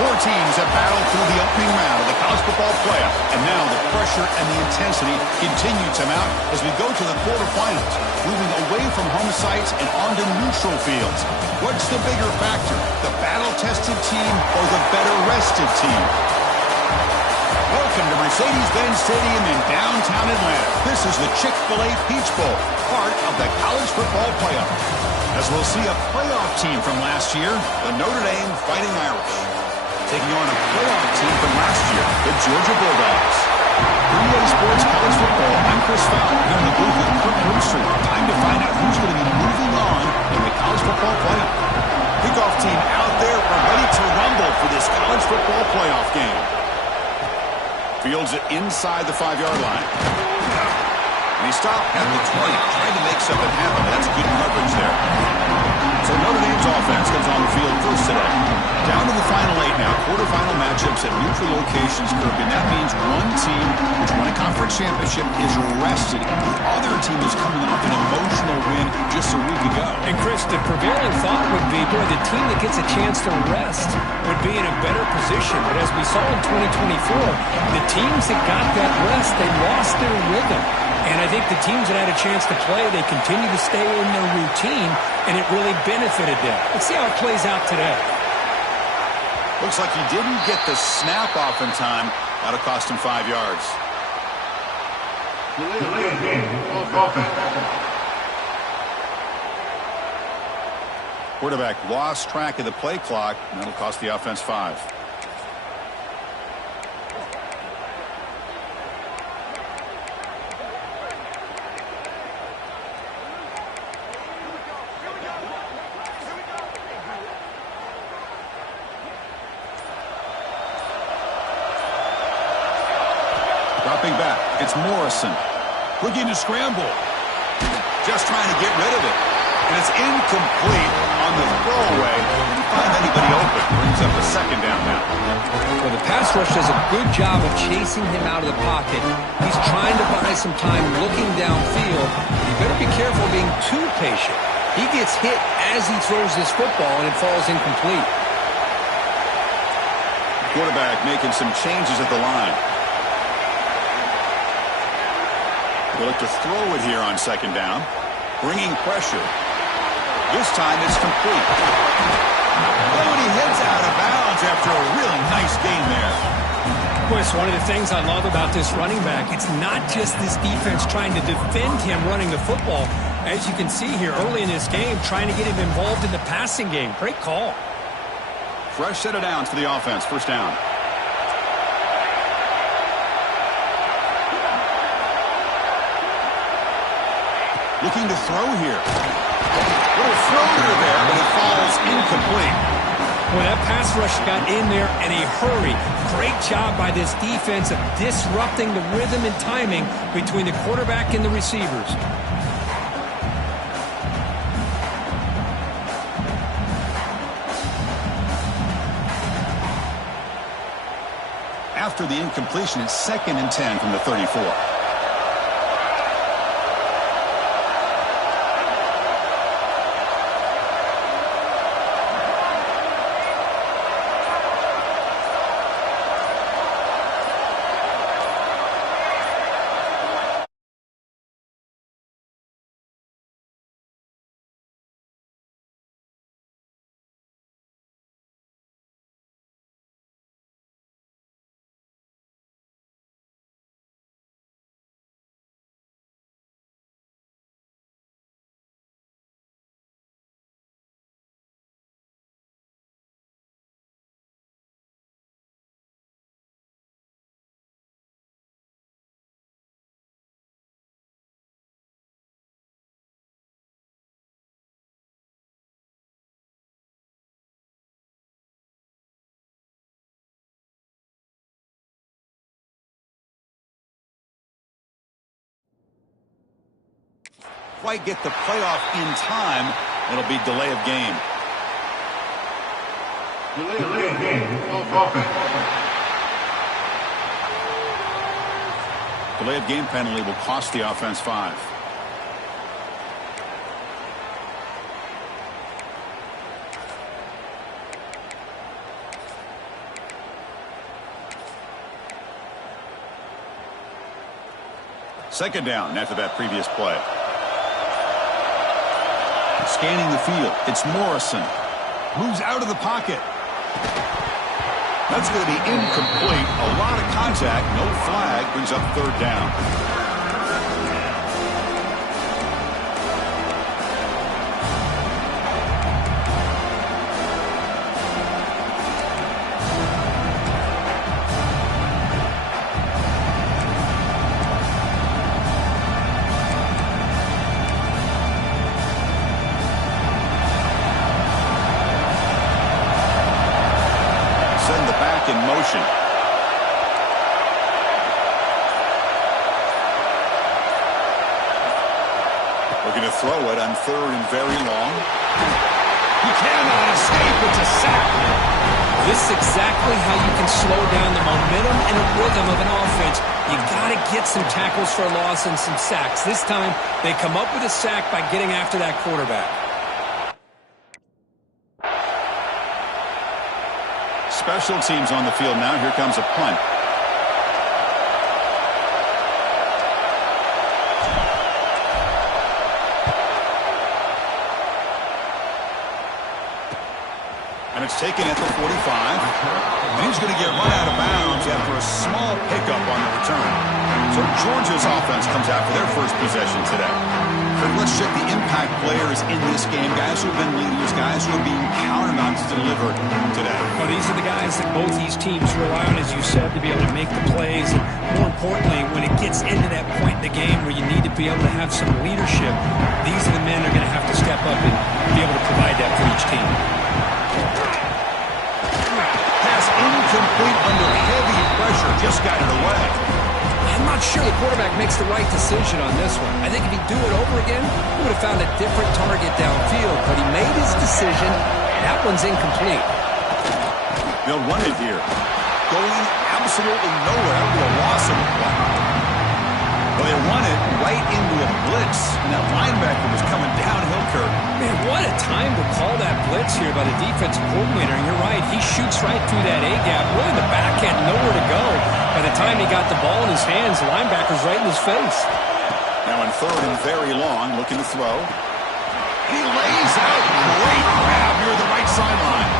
Four teams have battled through the opening round of the college football playoff, and now the pressure and the intensity continue to mount as we go to the quarterfinals, moving away from home sites and onto neutral fields. What's the bigger factor, the battle-tested team or the better-rested team? Welcome to Mercedes-Benz Stadium in downtown Atlanta. This is the Chick-fil-A Peach Bowl, part of the college football playoff. As we'll see a playoff team from last year, the Notre Dame Fighting Irish, taking on a playoff team from last year, the Georgia Bulldogs. NBA Sports College Football, I'm Chris Fowler here in the booth with Kirk Brewster. Time to find out who's going to be moving on in the college football playoff. Kickoff team out there, we're ready to rumble for this college football playoff game. Fields it inside the 5-yard line. And he stopped at the 20, trying to make something happen. That's good coverage there. So Notre Dame's offense comes on the field first today. Down to the final 8 now. Quarterfinal matchups at neutral locations, Kirk, and that means one team which won a conference championship is rested. The other team is coming off an emotional win just a week ago. And Chris, the prevailing thought would be, boy, the team that gets a chance to rest would be in a better position. But as we saw in 2024, the teams that got that rest, they lost their rhythm. And I think the teams that had a chance to play, they continue to stay in their routine, and it really benefited them. Let's see how it plays out today. Looks like he didn't get the snap off in time. That'll cost him 5 yards. Quarterback lost track of the play clock, and that'll cost the offense 5. Dropping back, it's Morrison. Looking to scramble. Just trying to get rid of it. And it's incomplete on the throwaway. Didn't find anybody open. Brings up a second down now. Well, the pass rush does a good job of chasing him out of the pocket. He's trying to buy some time looking downfield. You better be careful being too patient. He gets hit as he throws this football, and it falls incomplete. Quarterback making some changes at the line. They'll look to throw it here on second down. Bringing pressure. This time it's complete. Oh, and he heads out of bounds after a really nice gain there. Chris, one of the things I love about this running back, it's not just this defense trying to defend him running the football. As you can see here early in this game, trying to get him involved in the passing game. Great call. Fresh set of downs for the offense. First down. Looking to throw here. Little floater there, but it falls incomplete. Well, that pass rush got in there in a hurry. Great job by this defense of disrupting the rhythm and timing between the quarterback and the receivers. After the incompletion, it's 2nd and 10 from the 34. Quite get the playoff in time. It'll be delay of game. Delay of game. Delay of game penalty will cost the offense 5. Second down after that previous play. Scanning the field. It's Morrison. Moves out of the pocket. That's going to be incomplete. A lot of contact. No flag. Brings up third down. In motion. Looking to throw it on third and very long. He cannot escape. It's a sack. This is exactly how you can slow down the momentum and a rhythm of an offense. You got to get some tackles for a loss and some sacks. This time, they come up with a sack by getting after that quarterback. Special teams on the field now. Here comes a punt. And it's taken at the 45. And he's going to get run out of bounds after a small pickup on the return. So Georgia's offense comes out for their first possession today. But let's check the impact players in this game. Guys who have been leaders, guys who are being counted on to deliver today. Well, these are the guys that both these teams rely on, as you said, to be able to make the plays. And more importantly, when it gets into that point in the game where you need to be able to have some leadership, these are the men that are going to have to step up and be able to provide that for each team. Pass incomplete under heavy pressure. Just got it away. I'm not sure the quarterback makes the right decision on this one. I think if he'd do it over again, he would have found a different target downfield. But he made his decision. That one's incomplete. They'll run it here. Going absolutely nowhere to a loss of one. Well, they run it right into a blitz. And that linebacker was coming downhill, Kirk. Man, what a time to call that blitz here by the defensive coordinator. And you're right, he shoots right through that A-gap. Really, the back had nowhere to go. By the time he got the ball in his hands, the linebacker's right in his face. Now on third and very long, looking to throw. He lays out. Great grab near the right sideline.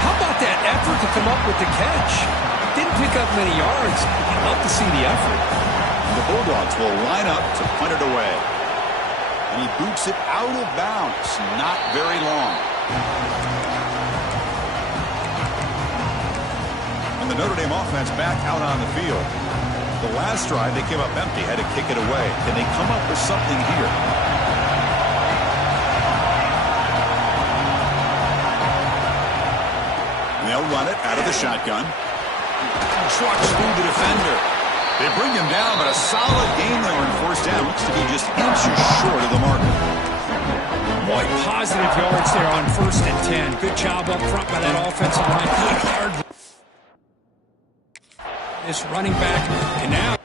How about that effort to come up with the catch? Didn't pick up many yards. I'd love to see the effort. The Bulldogs will line up to punt it away. And he boots it out of bounds. Not very long. And the Notre Dame offense back out on the field. The last drive, they came up empty, had to kick it away. Can they come up with something here? And they'll run it out of the shotgun. Trucks through the defender. They bring him down, but a solid game there on first down. Looks to be just inches short of the marker. Boy, positive yards there on 1st and 10. Good job up front by that offensive line. Good hard. This running back, and now.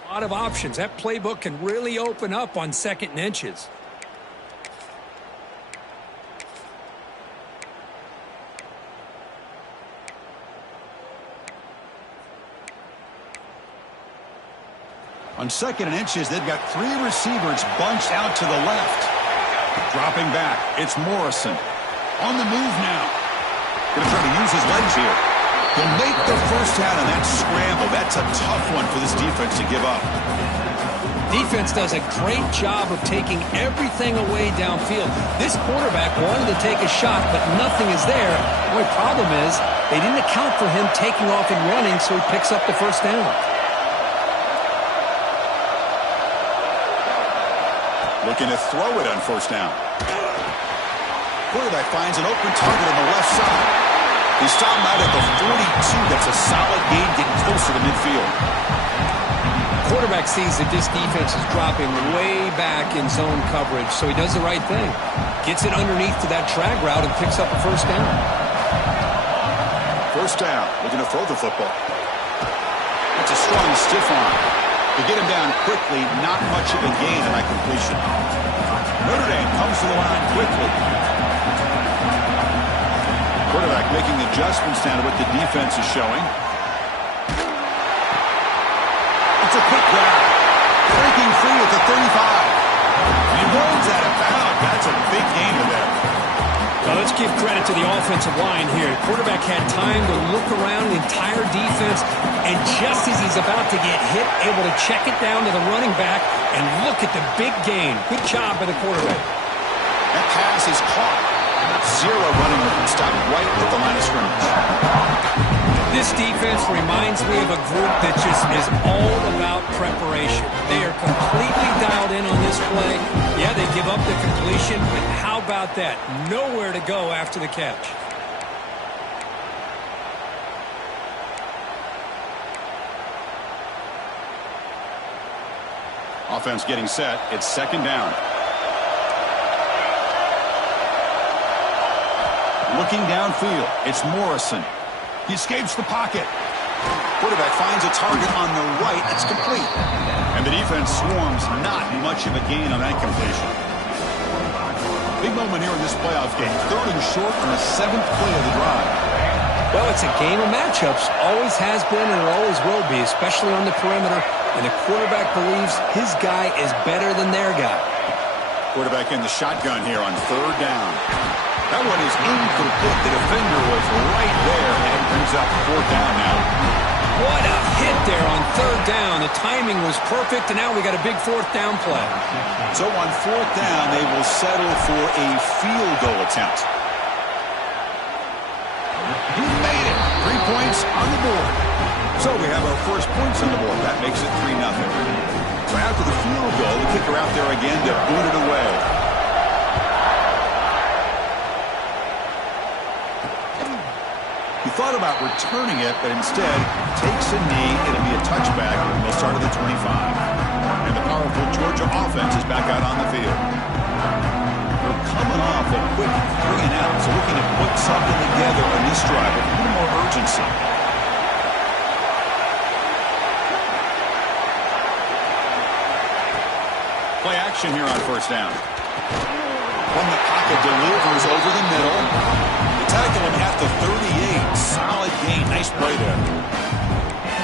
A lot of options. That playbook can really open up on 2nd and inches. On 2nd and inches, they've got 3 receivers bunched out to the left. Dropping back, it's Morrison. On the move now. Going to try to use his legs here. He'll make the first down on that scramble. That's a tough one for this defense to give up. Defense does a great job of taking everything away downfield. This quarterback wanted to take a shot, but nothing is there. The only problem is they didn't account for him taking off and running, so he picks up the first down. Looking to throw it on first down. Quarterback finds an open target on the left side. He stopped out at the 42. That's a solid gain, getting closer to midfield. Quarterback sees that this defense is dropping way back in zone coverage, so he does the right thing. Gets it underneath to that drag route and picks up a first down. First down, looking to throw the football. It's a strong stiff arm. To get him down quickly, not much of a gain on that completion. Notre Dame comes to the line quickly. Quarterback making adjustments down to what the defense is showing. It's a quick grab. Breaking free at the 35. He rolls out of bounds. That's a big gain to them. Well, let's give credit to the offensive line here. Quarterback had time to look around the entire defense, and just as he's about to get hit, able to check it down to the running back, and look at the big gain. Good job by the quarterback. That pass is caught. Zero running room. Stopped right at the line of scrimmage. This defense reminds me of a group that just is all about preparation. They are completely dialed in on this play. Yeah, they give up the completion, but how about that? Nowhere to go after the catch. Offense getting set. It's second down. Looking downfield. It's Morrison. He escapes the pocket. Quarterback finds a target on the right. It's complete. And the defense swarms. Not much of a gain on that completion. Big moment here in this playoff game. Third and short on the 7th play of the drive. Well, it's a game of matchups. Always has been and it always will be, especially on the perimeter. And the quarterback believes his guy is better than their guy. Quarterback in the shotgun here on third down. That one is incomplete. The defender was right there, and it brings up fourth down now. What a hit there on third down. The timing was perfect, and now we got a big fourth down play. So on fourth down, they will settle for a field goal attempt. He made it. 3 points on the board. So we have our first points on the board. That makes it 3-0. So after the field goal, the kicker out there again to boot it away. He thought about returning it, but instead takes a knee. It'll be a touchback. They'll start at the 25. And the powerful Georgia offense is back out on the field. They're coming off a quick 3 and out, so looking to put something together on this drive with a little more urgency. Play action here on first down. From the pocket, delivers over the middle. They tackle him at the 38. Solid gain. Nice play there.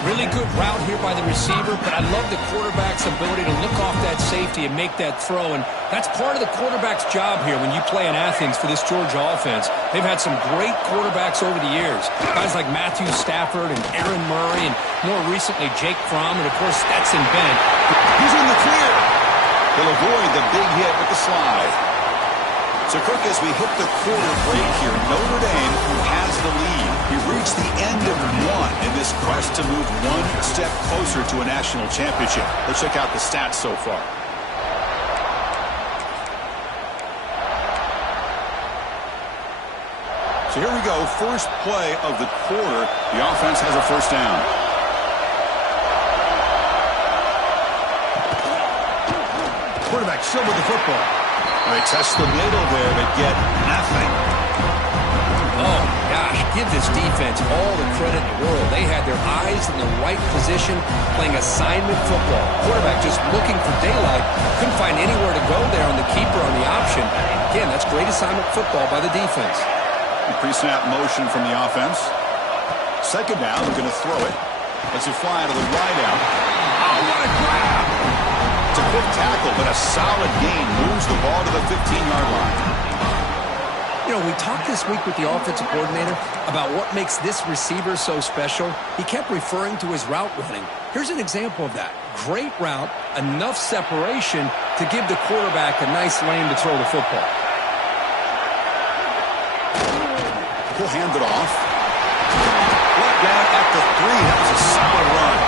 Really good route here by the receiver, but I love the quarterback's ability to look off that safety and make that throw. And that's part of the quarterback's job here when you play in Athens for this Georgia offense. They've had some great quarterbacks over the years. Guys like Matthew Stafford and Aaron Murray, and more recently Jake Fromm, and of course Stetson Bennett. He's in the clear. He'll avoid the big hit with the slide. So, Kirk, as we hit the quarter break here, Notre Dame, who has the lead, we've reached the end of one in this quest to move one step closer to a national championship. Let's check out the stats so far. So here we go, first play of the quarter. The offense has a first down. Quarterback still with the football. They test the middle there, but get nothing. Oh, gosh, give this defense all the credit in the world. They had their eyes in the right position, playing assignment football. Quarterback just looking for daylight. Couldn't find anywhere to go there on the keeper on the option. Again, that's great assignment football by the defense. Pre-snap motion from the offense. Second down, they're going to throw it. Lets it fly to the wide out. Oh, what a grab! It's a quick tackle, but a solid gain. Moves the ball to the 15-yard line. You know, we talked this week with the offensive coordinator about what makes this receiver so special. He kept referring to his route running. Here's an example of that. Great route, enough separation to give the quarterback a nice lane to throw the football. He'll hand it off. Brought down at the 3. That was a solid run.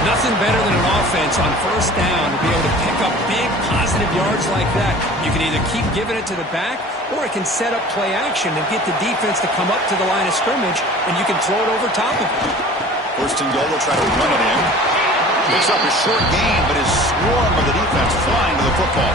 Nothing better than an offense on first down to be able to pick up big positive yards like that. You can either keep giving it to the back, or it can set up play action and get the defense to come up to the line of scrimmage, and you can throw it over top of it. First and goal, they'll try to run it in. Picks up a short gain, but his swarm of the defense flying to the football.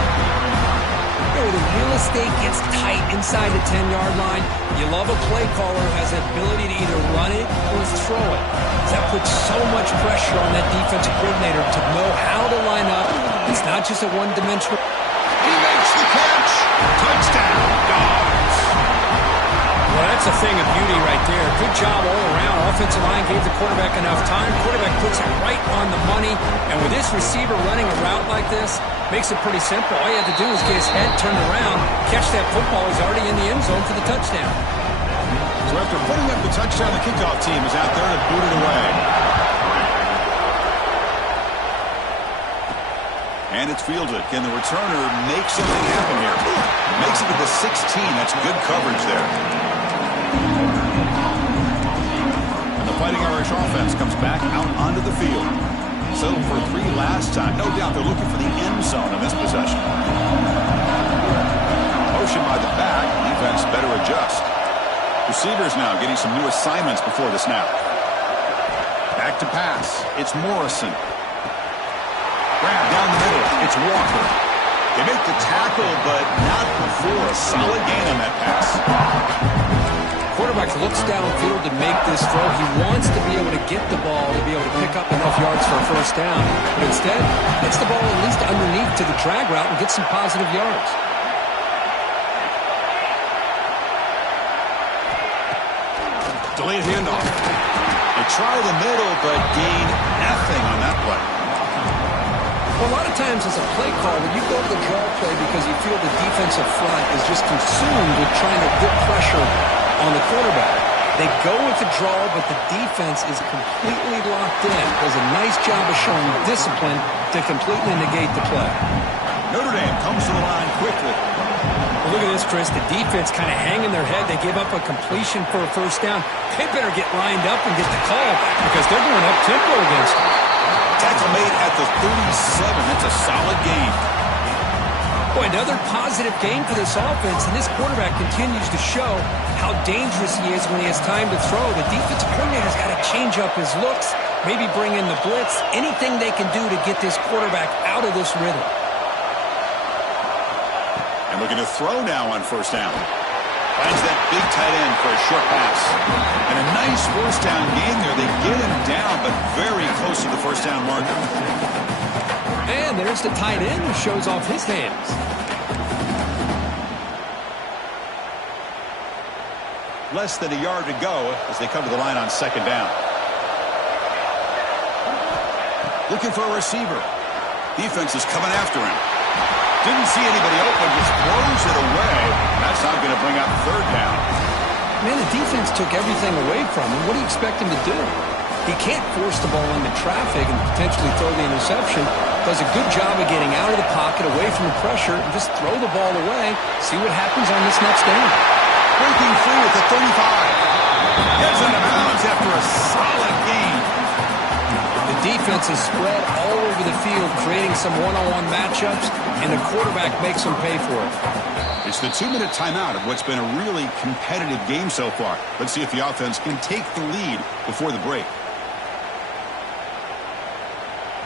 Where the real estate gets tight inside the 10-yard line, you love a play caller who has the ability to either run it or throw it. That puts so much pressure on that defensive coordinator to know how to line up. It's not just a one-dimensional. He makes the catch. Touchdown, Dogs. Well, that's a thing of beauty right there. Good job all around. Offensive line gave the quarterback enough time. Quarterback puts it right on the money. And with this receiver running a route like this, makes it pretty simple. All you have to do is get his head turned around, catch that football. He's already in the end zone for the touchdown. So after putting up the touchdown, the kickoff team is out there to boot it away. And it's fielded. Can the returner make something happen here? Makes it to the 16. That's good coverage there. And the Fighting Irish offense comes back out onto the field. Settled for 3 last time. No doubt they're looking for the end zone in this possession. Motion by the back. Defense better adjust. Receivers now getting some new assignments before the snap. Back to pass. It's Morrison. Grab down the middle. It's Walker. They make the tackle, but not before a solid gain on that pass. Quarterback looks downfield to make this throw. He wants to be able to get the ball to be able to pick up enough yards for a first down. But instead, gets the ball at least underneath to the drag route and gets some positive yards. Delayed handoff. They try the middle, but gain nothing on that play. Well, a lot of times as a play caller, you go to the draw play because you feel the defensive front is just consumed with trying to get pressure on the quarterback. They go with the draw, but the defense is completely locked in. Does a nice job of showing discipline to completely negate the play. Notre Dame comes to the line quickly. Well, look at this, Chris. The defense kind of hanging their head. They give up a completion for a first down. They better get lined up and get the call because they're going up tempo against them. Tackle made at the 37. That's a solid gain. Boy, another positive game for this offense, and this quarterback continues to show how dangerous he is when he has time to throw. The defensive coordinator's got to change up his looks, maybe bring in the blitz, anything they can do to get this quarterback out of this rhythm. And looking to throw now on first down. Finds that big tight end for a short pass. And a nice first down gain there. They get him down, but very close to the first down marker. And there's the tight end who shows off his hands. Less than a yard to go as they come to the line on second down. Looking for a receiver. Defense is coming after him. Didn't see anybody open, just throws it away. That's not going to bring up third down. Man, the defense took everything away from him. What do you expect him to do? He can't force the ball into traffic and potentially throw the interception. Does a good job of getting out of the pocket, away from the pressure, and just throw the ball away. See what happens on this next down. Breaking free at the 35. Gets out of bounds after a solid gain. The defense is spread all over the field, creating some one-on-one matchups, and the quarterback makes them pay for it. It's the 2-minute timeout of what's been a really competitive game so far. Let's see if the offense can take the lead before the break.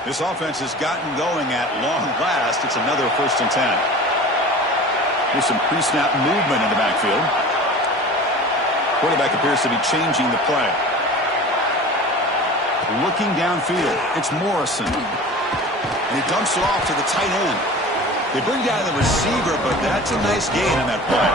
This offense has gotten going at long last. It's another 1st and 10. Here's some pre-snap movement in the backfield. Quarterback appears to be changing the play. Looking downfield, it's Morrison. And he dumps it off to the tight end. They bring down the receiver, but that's a nice gain on that play.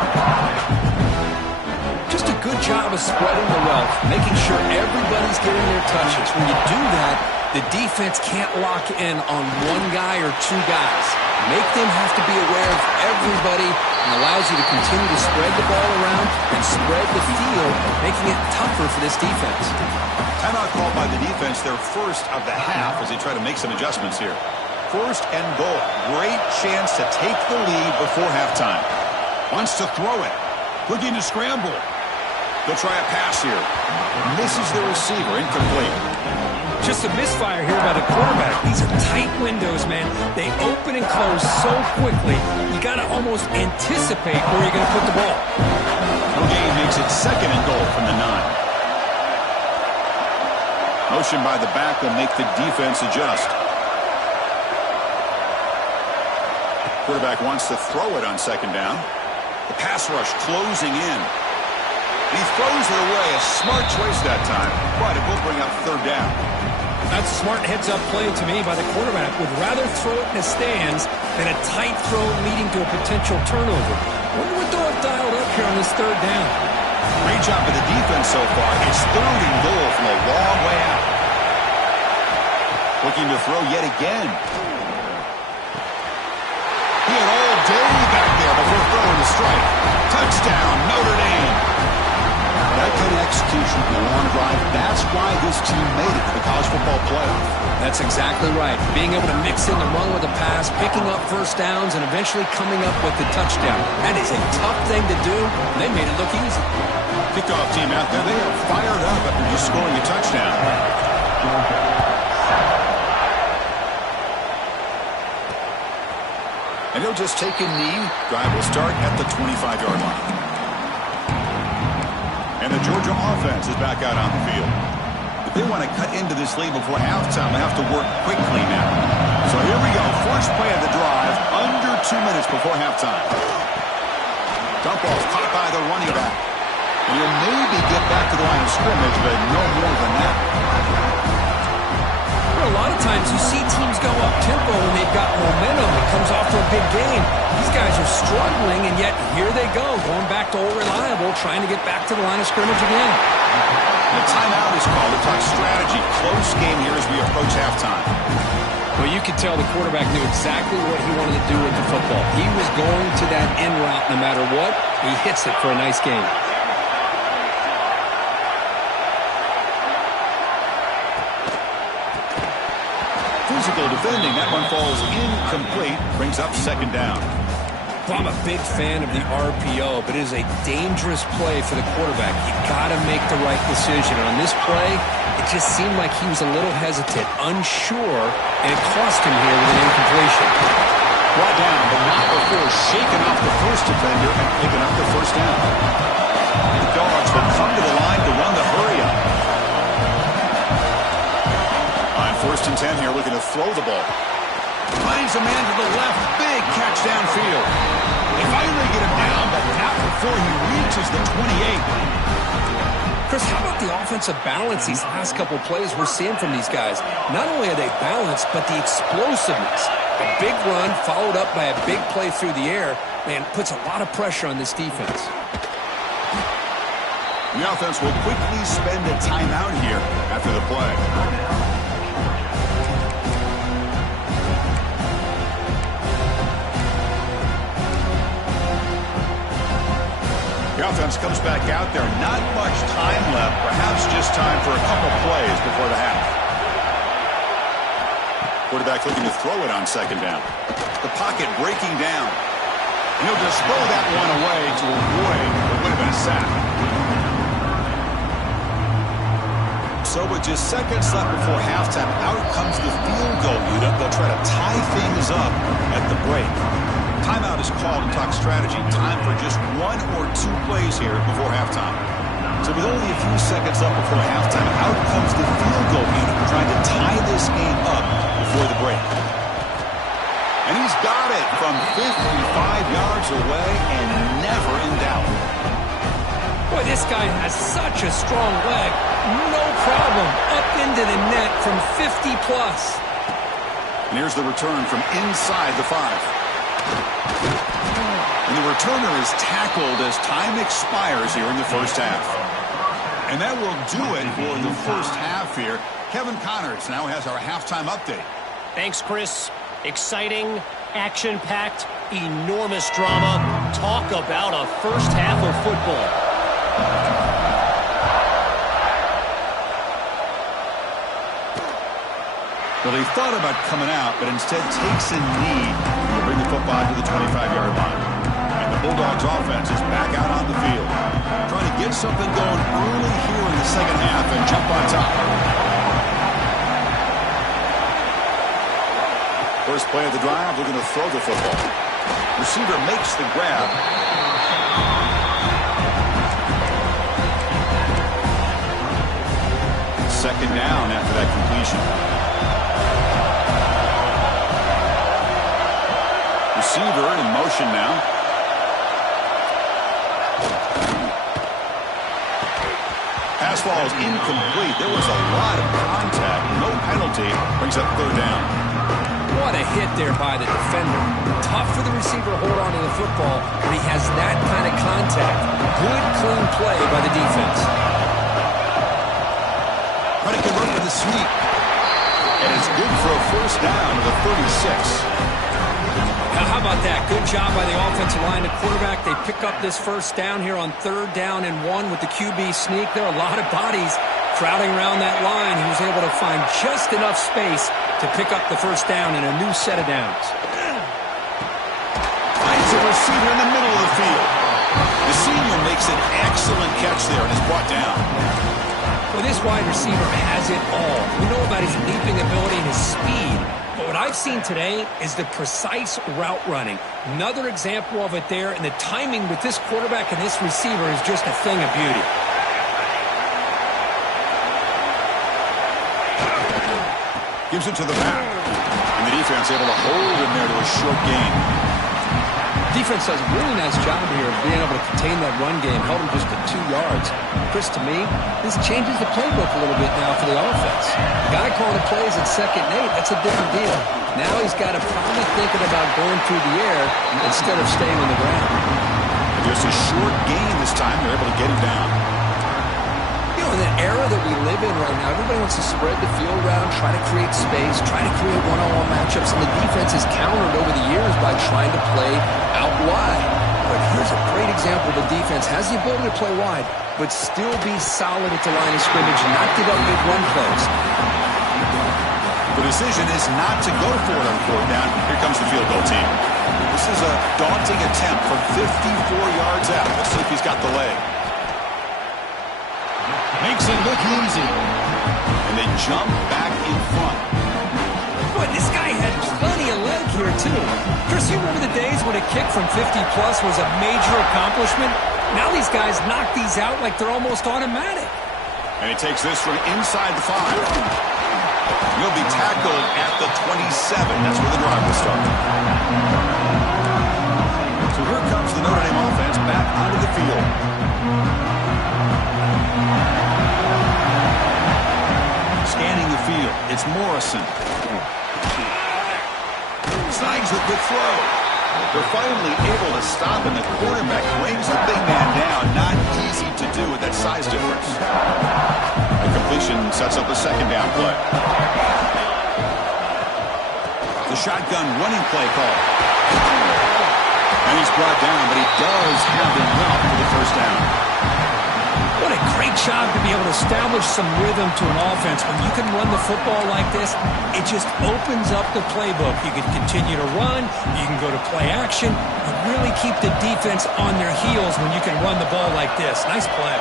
Just a good job of spreading the wealth, making sure everybody's getting their touches. When you do that, the defense can't lock in on one guy or two guys. Make them have to be aware of everybody and allows you to continue to spread the ball around and spread the field, making it tougher for this defense. Timeout called by the defense, their first of the half, as they try to make some adjustments here. First and goal. Great chance to take the lead before halftime. Wants to throw it. Looking to scramble. They'll try a pass here. Misses the receiver. Incomplete. Just a misfire here by the quarterback. These are tight windows, man. They open and close so quickly, you got to almost anticipate where you're going to put the ball. No gain makes it second and goal from the 9. Motion by the back will make the defense adjust. Quarterback wants to throw it on second down. The pass rush closing in. He throws it away. A smart choice that time, but it will bring up third down. That's a smart heads-up play to me by the quarterback. Would rather throw it in the stands than a tight throw leading to a potential turnover. Wonder what they'll have dialed up here on this third down. Great job by the defense so far. It's third and goal from a long way out. Looking to throw yet again. He had all day back there before throwing the strike. Touchdown, Notre Dame. That kind of execution in a long drive, that's why this team made it to the college football playoff. That's exactly right. Being able to mix in the run with the pass, picking up first downs, and eventually coming up with the touchdown. That is a tough thing to do, and they made it look easy. Kickoff team out there, they are fired up after just scoring a touchdown. And he'll just take a knee. Drive will start at the 25-yard line. And the Georgia offense is back out on the field. If they want to cut into this lead before halftime, they have to work quickly now. So here we go. First play of the drive, under 2 minutes before halftime. Dump off caught by the running back. And he'll maybe get back to the line of scrimmage, but no more than that. A lot of times you see teams go up-tempo when they've got momentum. It comes off to a big game. These guys are struggling, and yet here they go, going back to old reliable, trying to get back to the line of scrimmage again. The timeout is called to talk strategy. Close game here as we approach halftime. Well, you could tell the quarterback knew exactly what he wanted to do with the football. He was going to that end route no matter what. He hits it for a nice game. Physical defending. That one falls incomplete. Brings up second down. Well, I'm a big fan of the RPO, but it is a dangerous play for the quarterback. You got to make the right decision. On this play, it just seemed like he was a little hesitant, unsure, and it cost him here with an incompletion. Brought down, but not before shaking off the first defender and picking up the first down. The Dogs will come to the line to run the hurry-up. On first and 10 here, looking to throw the ball. Finds a man to the left. Big catch downfield. They finally get him down, but not before he reaches the 28. Chris, how about the offensive balance these last couple plays we're seeing from these guys? Not only are they balanced, but the explosiveness. A big run followed up by a big play through the air, man, puts a lot of pressure on this defense. The offense will quickly spend a timeout here after the play. The offense comes back out there. Not much time left. Perhaps just time for a couple plays before the half. Quarterback looking to throw it on second down. The pocket breaking down. And he'll just throw that one away to avoid what would have been a sack. So with just seconds left before halftime, out comes the field goal unit. They'll try to tie things up at the break. Timeout is called to talk strategy. Time for just one or two plays here before halftime. So with only a few seconds left before halftime, out comes the field goal unit trying to tie this game up before the break. And he's got it from 55 yards away and never in doubt. Boy, this guy has such a strong leg. No problem. Up into the net from 50 plus. And here's the return from inside the 5. And the returner is tackled as time expires here in the first half. And that will do it for the first half here. Kevin Connors now has our halftime update. Thanks, Chris. Exciting, action-packed, enormous drama. Talk about a first half of football. Well, he thought about coming out, but instead takes a knee to bring the football to the 25-yard line. And the Bulldogs offense is back out on the field, trying to get something going early here in the second half and jump on top. First play of the drive, looking to throw the football. Receiver makes the grab. Second down after that completion. Receiver in motion now. Pass ball is incomplete. There was a lot of contact. No penalty. Brings up third down. What a hit there by the defender. Tough for the receiver to hold on to the football, but he has that kind of contact. Good, clean play by the defense. Trying to convert with the sweep. And it's good for a first down to the 36. Now, how about that? Good job by the offensive line. The quarterback, they pick up this first down here on 3rd down and 1 with the QB sneak. There are a lot of bodies crowding around that line. He was able to find just enough space to pick up the first down in a new set of downs. Finds a receiver in the middle of the field. The senior makes an excellent catch there and is brought down. Well, this wide receiver has it all. We know about his leaping ability and his speed. But what I've seen today is the precise route running. Another example of it there, and the timing with this quarterback and this receiver is just a thing of beauty. Gives it to the back. And the defense able to hold him there to a short gain. Defense does a really nice job here of being able to contain that run game. Held him just to 2 yards. Chris, to me, this changes the playbook a little bit now for the offense. Guy calling the plays at 2nd and 8, that's a different deal. Now he's got to probably thinking about going through the air instead of staying on the ground. Just a short gain this time. They're able to get him down. You know, in the era that we live in right now, everybody wants to spread the field around, try to create space, try to create one-on-one matchups, and the defense has countered over the years by trying to play out wide. But here's a great example. The defense has the ability to play wide, but still be solid at the line of scrimmage and not give up big run plays. The decision is not to go for it on 4th down. Here comes the field goal team. This is a daunting attempt from 54 yards out. Let's see if he's got the leg. Makes it look easy. And they jump back in front. Boy, this guy had plenty of leg here, too. Chris, you remember the days when a kick from 50-plus was a major accomplishment? Now these guys knock these out like they're almost automatic. And he takes this from inside the 5. He'll be tackled at the 27. That's where the drive will start. So here comes the Notre Dame offense back onto the field. Scanning the field, it's Morrison. Snags the quick throw. They're finally able to stop, and the quarterback brings the big man down. Not easy to do with that size difference. The completion sets up a 2nd down play. The shotgun running play call. And he's brought down, but he does have enough for the first down. What a great job to be able to establish some rhythm to an offense. When you can run the football like this, it just opens up the playbook. You can continue to run. You can go to play action. You really keep the defense on their heels when you can run the ball like this. Nice play.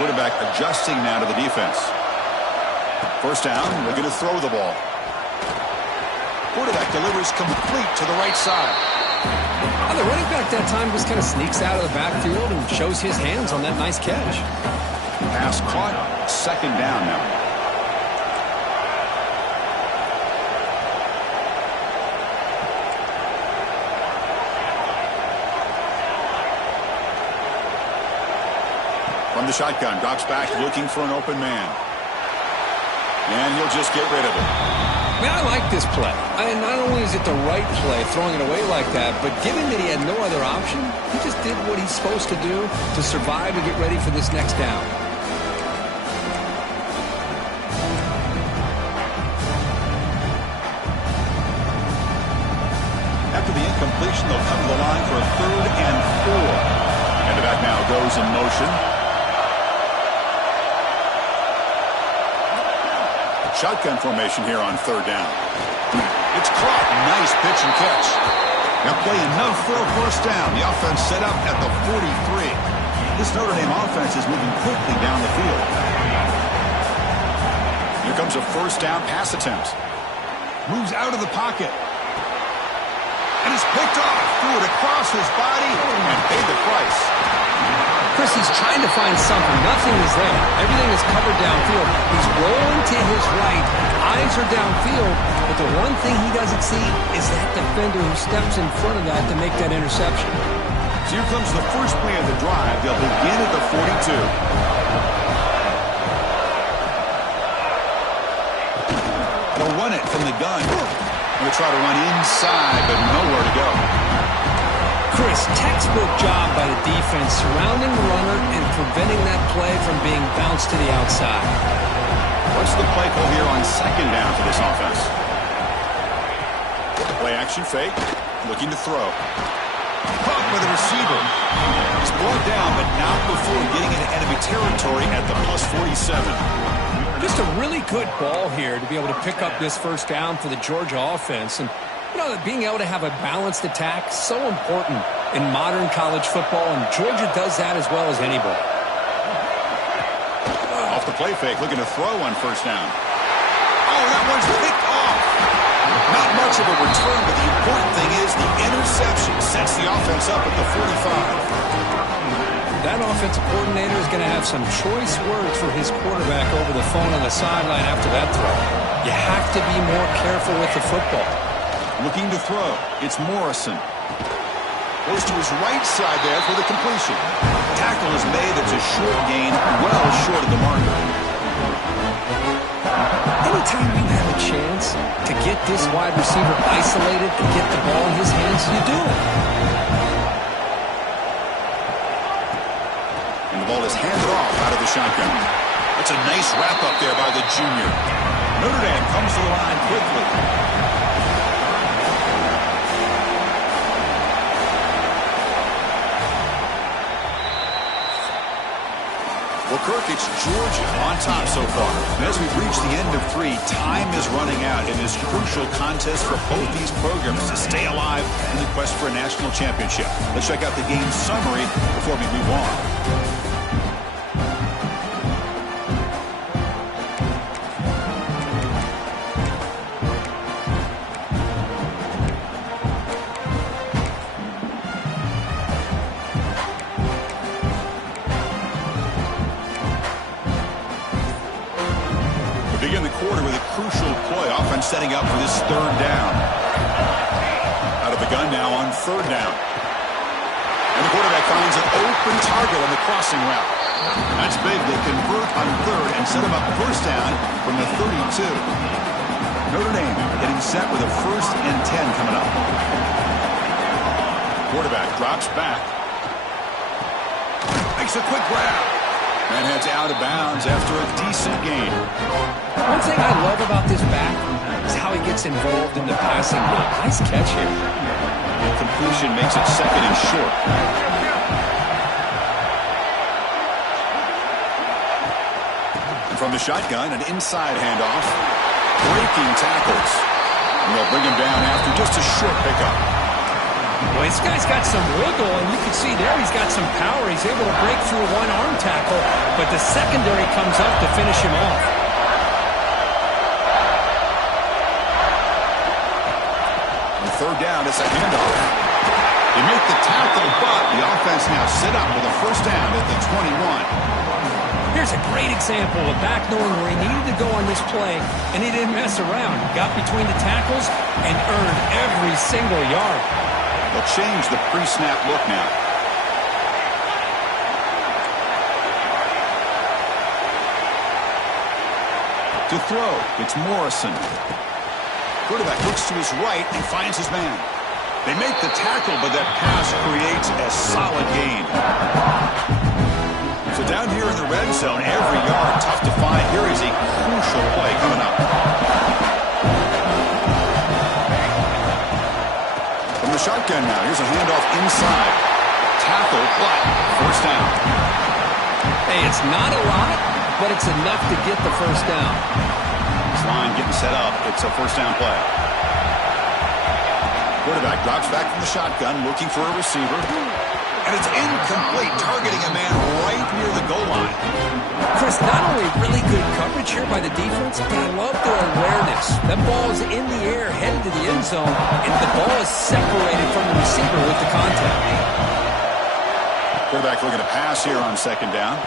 Quarterback adjusting now to the defense. First down, they're going to throw the ball. Quarterback delivers complete to the right side. Oh, the running back that time just kind of sneaks out of the backfield and shows his hands on that nice catch. Pass caught. 2nd down now. From the shotgun, drops back looking for an open man. And he'll just get rid of it. I mean, I like this play. Not only is it the right play, throwing it away like that, but given that he had no other option, he just did what he's supposed to do to survive and get ready for this next down. After the incomplete completion. They'll come to the line for a 3rd and 4. And the back now goes in motion. Shotgun formation here on 3rd down. It's caught. Nice pitch and catch. Now play enough for a 1st down. The offense set up at the 43. This Notre Dame offense is moving quickly down the field. Here comes a 1st down pass attempt. Moves out of the pocket. And it's picked off. Threw it across his body and paid the price. Chris, he's trying to find something. Nothing is there. Everything is covered downfield. He's rolling to his right. Eyes are downfield. But the one thing he doesn't see is that defender who steps in front of that to make that interception. So here comes the first play of the drive. They'll begin at the 42. They'll run it from the gun. They'll try to run inside, but nowhere to go. Chris, textbook job by the defense surrounding the runner and preventing that play from being bounced to the outside. What's the play call here on 2nd down for this offense? Play action fake, looking to throw. Caught by the receiver. He's brought down, but not before getting into enemy territory at the +47. Just a really good ball here to be able to pick up this 1st down for the Georgia offense. And you know, being able to have a balanced attack is so important in modern college football, and Georgia does that as well as anybody. Off the play fake, looking to throw on 1st down. Oh, that one's picked off. Not much of a return, but the important thing is the interception sets the offense up at the 45. That offensive coordinator is going to have some choice words for his quarterback over the phone on the sideline after that throw. You have to be more careful with the football. Looking to throw. It's Morrison. Goes to his right side there for the completion. Tackle is made. That's a short gain, well short of the marker. Anytime you have a chance to get this wide receiver isolated and get the ball in his hands, you do it. And the ball is handed off out of the shotgun. That's a nice wrap up there by the junior. Notre Dame comes to the line quickly. Well, Kirk, it's Georgia on top so far. And as we've reached the end of 3, time is running out in this crucial contest for both these programs to stay alive in the quest for a national championship. Let's check out the game summary before we move on. Begin the quarter with a crucial play. Offense setting up for this 3rd down. Out of the gun now on 3rd down. And the quarterback finds an open target on the crossing route. That's big. They convert on 3rd and set him up 1st down from the 32. Notre Dame getting set with a 1st and 10 coming up. Quarterback drops back. Makes a quick grab. And heads out of bounds after a decent gain. One thing I love about this back is how he gets involved in the passing game. Nice catch here. Completion makes it 2nd and short. And from the shotgun, an inside handoff. Breaking tackles. And they'll bring him down after just a short pickup. Well, this guy's got some wiggle, and you can see there he's got some power. He's able to break through one arm tackle, but the secondary comes up to finish him off. On 3rd down, it's a handoff. They make the tackle, but the offense now set up with a 1st down at the 21. Here's a great example of back knowing where he needed to go on this play, and he didn't mess around. He got between the tackles and earned every single yard. They'll change the pre-snap look now. To throw, it's Morrison. Quarterback looks to his right and finds his man. They make the tackle, but that pass creates a solid gain. So down here in the red zone, every yard tough to find. Here is a crucial play coming up. From the shotgun now. Here's a handoff inside. Tackle, but first down. Hey, it's not a lot, but it's enough to get the first down. This line getting set up. It's a first down play. Quarterback drops back from the shotgun, looking for a receiver. And it's incomplete, targeting a man right near the goal line. Chris, not only really good coverage here by the defense, but I love their awareness. That ball is in the air, headed to the end zone, and the ball is separated from the receiver with the contact. Quarterback looking to pass here on second down.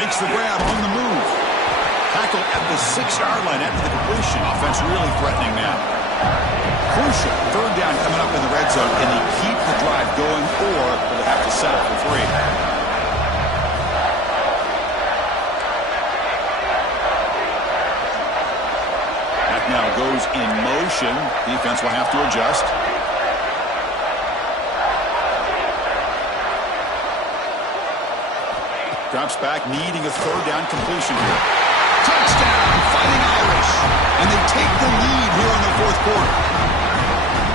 Makes the grab on the move. Tackle at the 6-yard line after the completion. Offense really threatening now. Crucial third down coming up in the red zone. Can they keep the drive going, or will they have to settle for 3? That now goes in motion. Defense will have to adjust. Drops back, needing a third down completion here. Touchdown, Fighting Irish. And they take the lead here in the fourth quarter.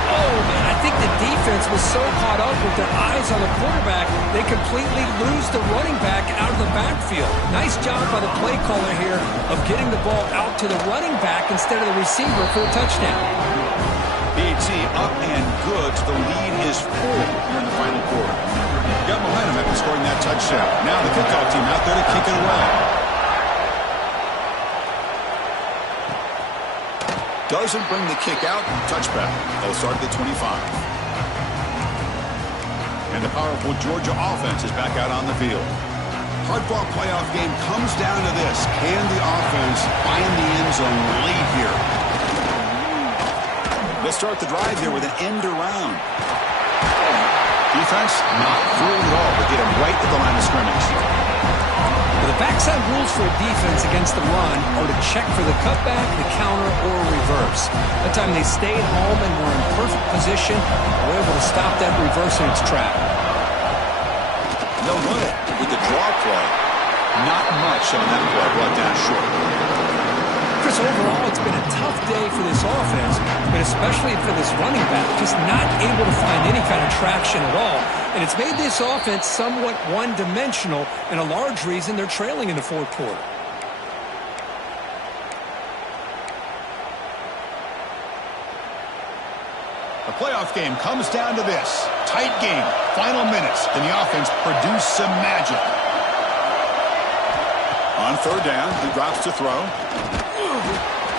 Oh, man, I think the defense was so caught up with their eyes on the quarterback, they completely lose the running back out of the backfield. Nice job by the play caller here of getting the ball out to the running back instead of the receiver for a touchdown. BT up and good. The lead is 4 here in the final quarter. Got momentum after scoring that touchdown. Now the kickoff team out there to kick it away. Doesn't bring the kick out. Touchback. They'll start at the 25. And the powerful Georgia offense is back out on the field. Hard-fought playoff game comes down to this. Can the offense find the end zone late here? They'll start the drive here with an end around. Defense not through at all, but get him right at the line of scrimmage. Well, the backside rules for a defense against the run are to check for the cutback, the counter, or reverse. That time they stayed home and were in perfect position. Were able to stop that reverse in its track. They'll run it with the draw play. Not much on that play, brought down short. Chris, overall, it's been a tough day for this offense, but especially for this running back, just not able to find any kind of traction at all. And it's made this offense somewhat one-dimensional, and a large reason they're trailing in the fourth quarter. The playoff game comes down to this. Tight game, final minutes. Can the offense produce some magic? On third down, he drops to throw.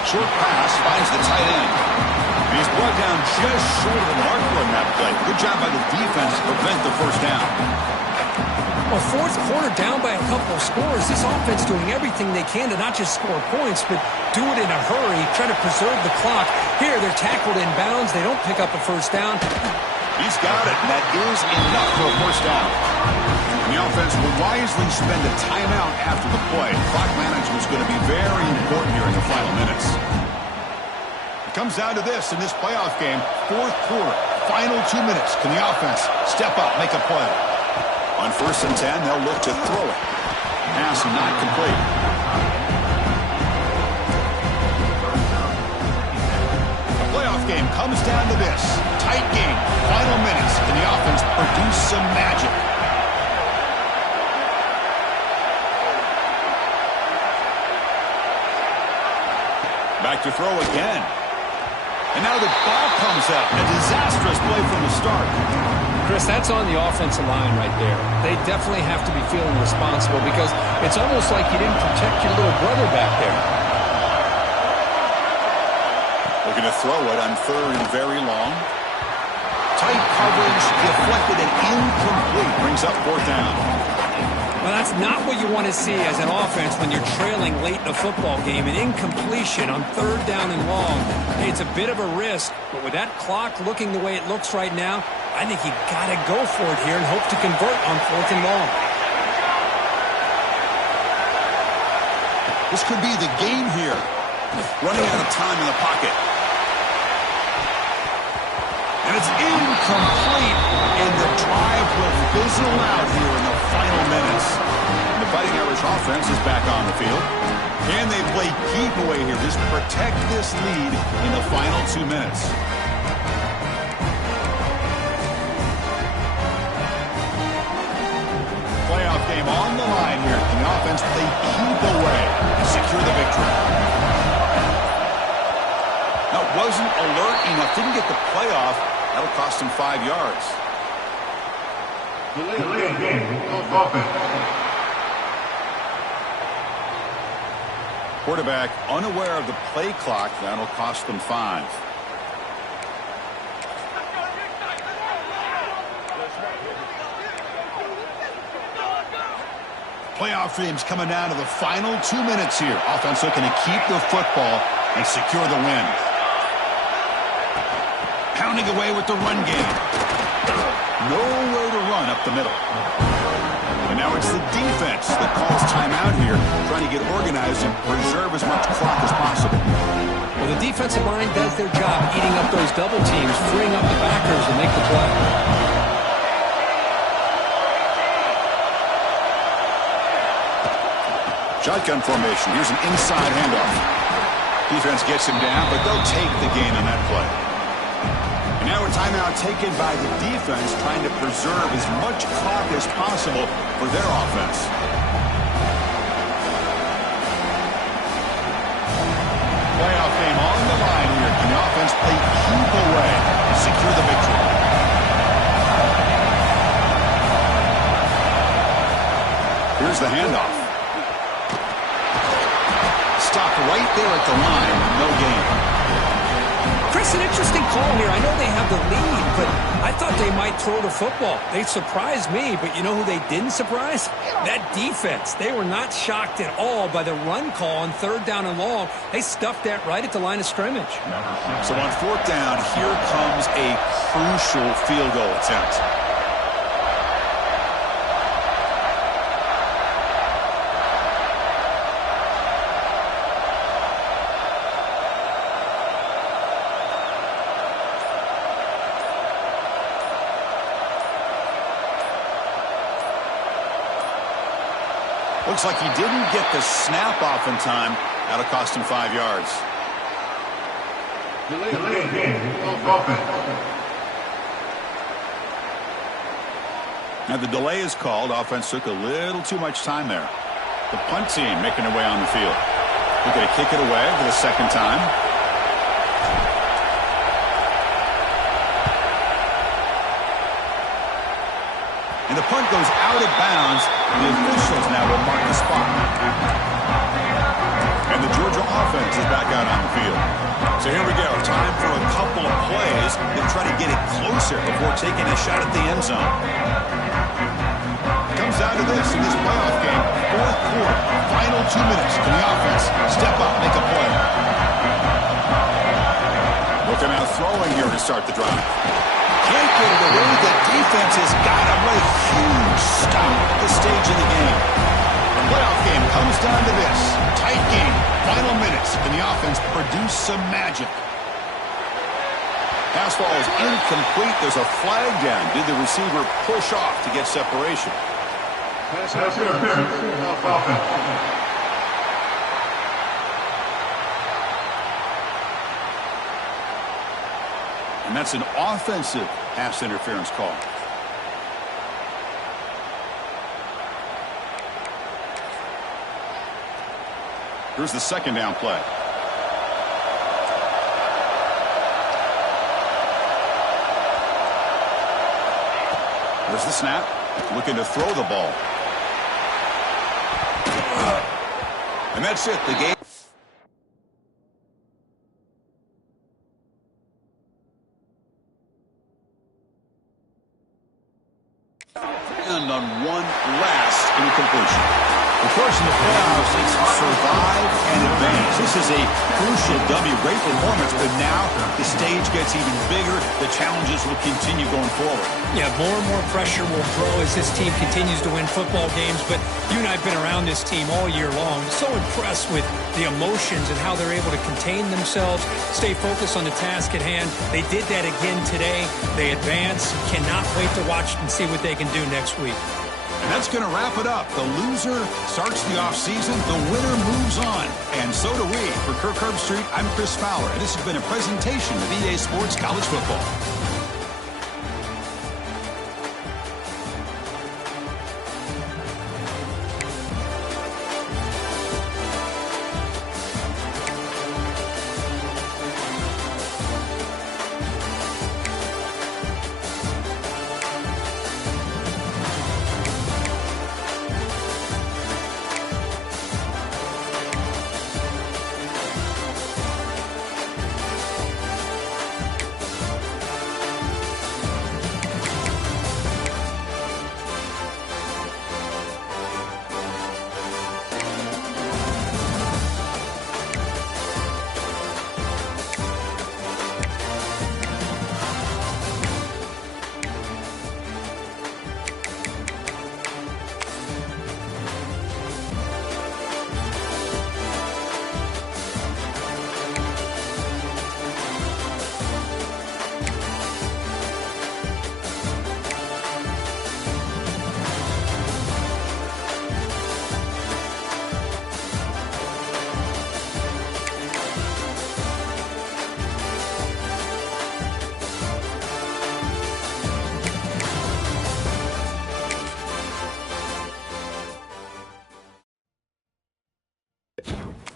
Short pass finds the tight end. And he's brought down just short of the marker on that play. Good job by the defense to prevent the first down. Well, fourth quarter down by a couple of scores. This offense doing everything they can to not just score points, but do it in a hurry, try to preserve the clock. Here, they're tackled in bounds. They don't pick up a first down. He's got it, and that is enough for a first down. And the offense will wisely spend a timeout after the play. Clock management is going to be very important here in the final minutes. It comes down to this in this playoff game. Fourth quarter, final 2 minutes. Can the offense step up, make a play? On 1st and 10, they'll look to throw it. Pass not complete. The playoff game comes down to this. Tight game, final minutes. Can the offense produce some magic? Back to throw again. And now the ball comes out. A disastrous play from the start. Chris, that's on the offensive line right there. They definitely have to be feeling responsible because it's almost like you didn't protect your little brother back there. Looking to throw it on third and very long. Tight coverage, deflected and incomplete. Brings up fourth down. Well, that's not what you want to see as an offense when you're trailing late in a football game. An incompletion on third down and long. Hey, it's a bit of a risk, but with that clock looking the way it looks right now, I think you got to go for it here and hope to convert on fourth and long. This could be the game here. Running out of time in the pocket. And it's incomplete, and the drive will fizzle out here in the final minutes. And the Fighting Irish offense is back on the field. Can they play keep away here? Just protect this lead in the final 2 minutes. game on the line here. Can the offense play keep away and secure the victory? Now, wasn't alert enough. Didn't get the playoff. That'll cost him 5 yards. Delay game. Offense. Quarterback unaware of the play clock. That'll cost them 5. Playoff dreams coming down to the final 2 minutes here. Offense looking to keep the football and secure the win. Pounding away with the run game. Nowhere to run up the middle. And now it's the defense that calls timeout here, trying to get organized and preserve as much clock as possible. Well, the defensive line does their job eating up those double teams, freeing up the backers to make the play. Shotgun formation. Here's an inside handoff. Defense gets him down, but they'll take the gain on that play. And now a timeout taken by the defense, trying to preserve as much clock as possible for their offense. Playoff game on the line here. Can the offense play keep away and secure the victory? Here's the handoff. Stopped right there at the line. No gain. Chris, an interesting call here. I know they have the lead, but I thought they might throw the football. They surprised me, but you know who they didn't surprise? That defense. They were not shocked at all by the run call on 3rd down and long. They stuffed that right at the line of scrimmage. So on 4th down, here comes a crucial field goal attempt. Looks like he didn't get the snap off in time. That'll cost him 5 yards. Delay game. Offense. Now the delay is called. Offense took a little too much time there. The punt team making their way on the field. Looking to kick it away for the 2nd time. And the punt goes out of bounds. The officials now will mark the spot. And the Georgia offense is back out on the field. So here we go. Time for a couple of plays to try to get it closer before taking a shot at the end zone. Comes down to this in this playoff game. 4th quarter. Final 2 minutes. Can the offense step up, make a play? Looking out throwing here to start the drive. Can't get it away. The defense has got him. What a huge stop at this stage of the game. The playoff game comes down to this. Tight game. Final minutes. Can the offense produce some magic? Pass ball is incomplete. There's a flag down. Did the receiver push off to get separation? Pass interference. Offense. And that's an offensive pass interference call. Here's the 2nd down play. There's the snap. Looking to throw the ball. And that's it. The game. And on one last incompletion. Of course, in the playoffs, it's survive and advance. This is a crucial W. Great performance, but now the stage gets even bigger. The challenges will continue going forward. Yeah, more and more pressure will grow as this team continues to win football games. But you and I have been around this team all year long. So impressed with the emotions and how they're able to contain themselves, stay focused on the task at hand. They did that again today. They advance. Cannot wait to watch and see what they can do next week. And that's going to wrap it up. The loser starts the offseason. The winner moves on. And so do we. For Kirk Herbstreit, I'm Chris Fowler. And this has been a presentation of EA Sports College Football. it.